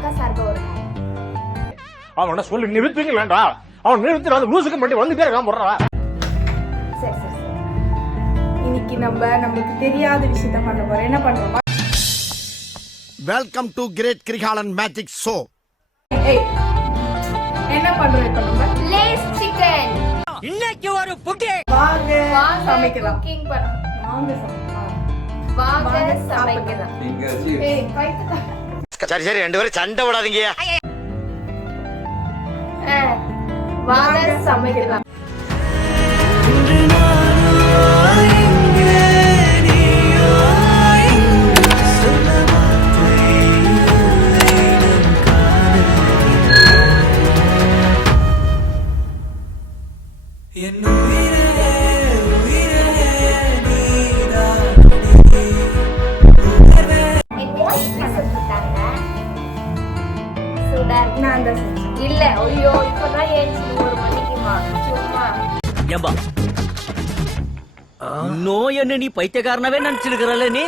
அக்கா சார்பா ஒரு அவன சொல்லி நிறுத்துவீங்களாண்டா? அவன் நிறுத்தி அந்த லூசுக்கு மட்டும் வந்துட்டே இருக்கான் போடுறா. சரி சரி சரி. இன்னைக்கு நமக்கு தெரியாத விஷயத்த பண்ண போறோம். என்ன பண்றோம்? Welcome to great Kirikalan magic show. ஏய் என்ன பண்றோம் இப்ப நம்ம? Lay's chicken. இன்னைக்கு ஒரு புட்டி. வாங்க சமைக்கலாம். குக்கிங் பண்ணலாம். வாங்க சமைக்கலாம். ஏய் கைட்டு. சரி சரி ரெண்டு பேரும் சண்டை போடாதீங்க. வாங்க சமைக்கலாம். இல்ல ஐயோ இப்பதான் ஏஞ்சி ஒரு மணிக்குமா சும்மா ஏம்பா இன்னும் என்ன நீ பைத்தியக்காரனவே நினைச்சிருக்கிறல்ல நீ?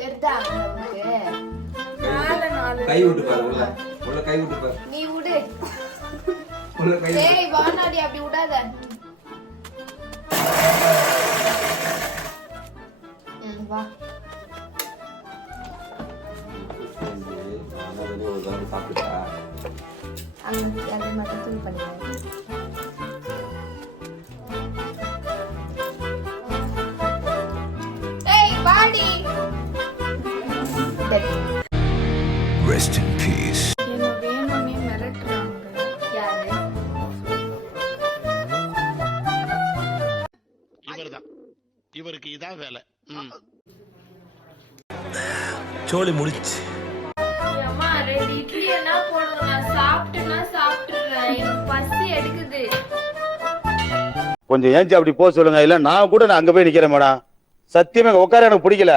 தெரிதா உங்களுக்கு? கை விட்டு பாரு உள்ள கை விட்டு பாரு. நீ விடு. உள்ள கை. டேய் வானாடி அப்படி விடாத. வா. நான் ஒரு தடவை சாப்பிட்டா. அது மட்டும் தூள் பண்ணிடுங்க. ஏய் வாடி. Rest in peace. என்ன வேணும்னே மிரட்டுறாங்க. யாரு? இவர்தான். இவருக்கு இதான் வேலை. சோலி முடிச்சு. அம்மா ரெண்டு இட்லி என்ன போடுங்க, நான் சாப்பிட்டுறேன். எனக்கு பசி எடுக்குது. கொஞ்சம் ஏஞ்சி அப்படி போக சொல்லுங்க. இல்ல நான் கூட அங்க போய் நிக்கிறேன் மேடம். சத்தியமா உட்கார எனக்கு பிடிக்கல.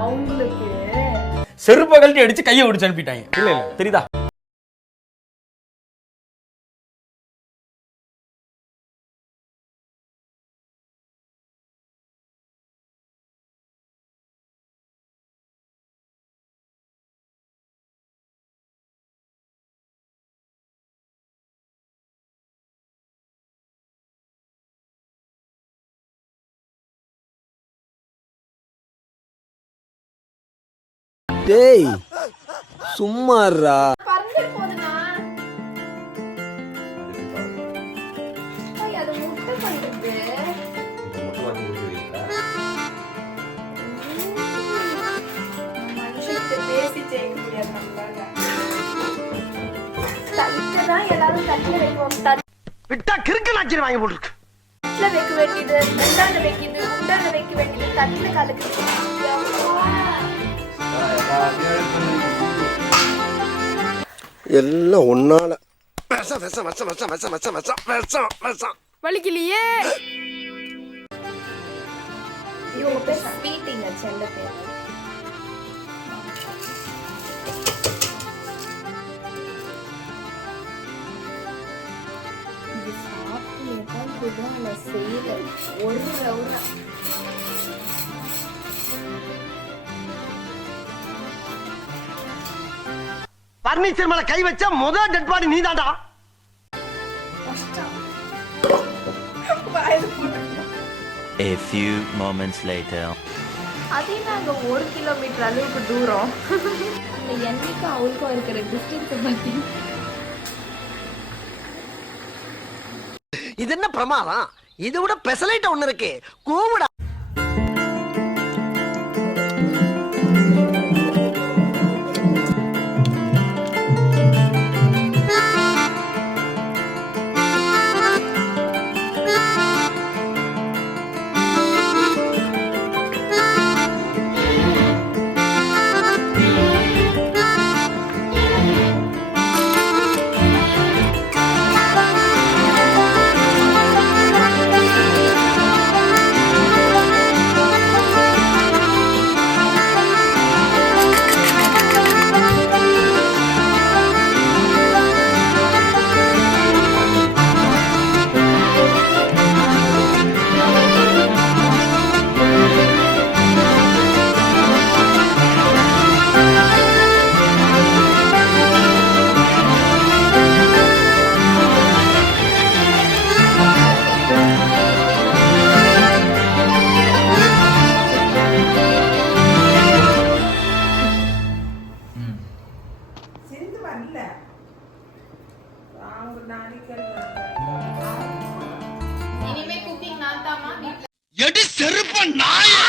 அவங்களுக்கு செருப்ப கழட்டி அடிச்சு கையை ஒடிச்சு அனுப்பிட்டாங்க. இல்ல இல்ல தெரியுதா? டேய் சும்மாறா. பறந்து போதுனா அது முட்டை பண்றது. முட்டை வாங்கி கொடுத்துருவீங்களா? மனுஷனுக்கு பேசி ஜெயிக்க முடியாது நம்மளால. தட்டுதான் எல்லாரும் தட்டுல வைப்போம். விட்டா கிறுக்கு நாச்சி வாங்கி போட்டுருக்கு. தட்டுல வைக்க வேண்டியது, உண்டான வைக்க வேண்டியது, தட்டுல கலக்கு. எல்லாம் ஒன்னால வலிக்கலையே. இவங்க பேர் ஸ்வீட்டிங்க, செல்ல பேர். இது சாப்பிட்டு செய்யல ஒரு ரவுண்டா. பர்னிச்சர் மேல கை வச்ச முதல் டெட் பாடி நீதான்டா. A few moments later. அதே நாங்க 1 கிலோமீட்டர் அளவுக்கு தூரம். இந்த எண்ணிக்கை அவளுக்கும் இருக்கிற டிஸ்டன்ஸ் பத்தி இது என்ன பிரமாதம்? இதை விட பெசலைட் ஒண்ணு இருக்கு. கூவுடா. இனிமே குக்கிங் நான் தாமா வீட்ல எடி செருப்ப நாயே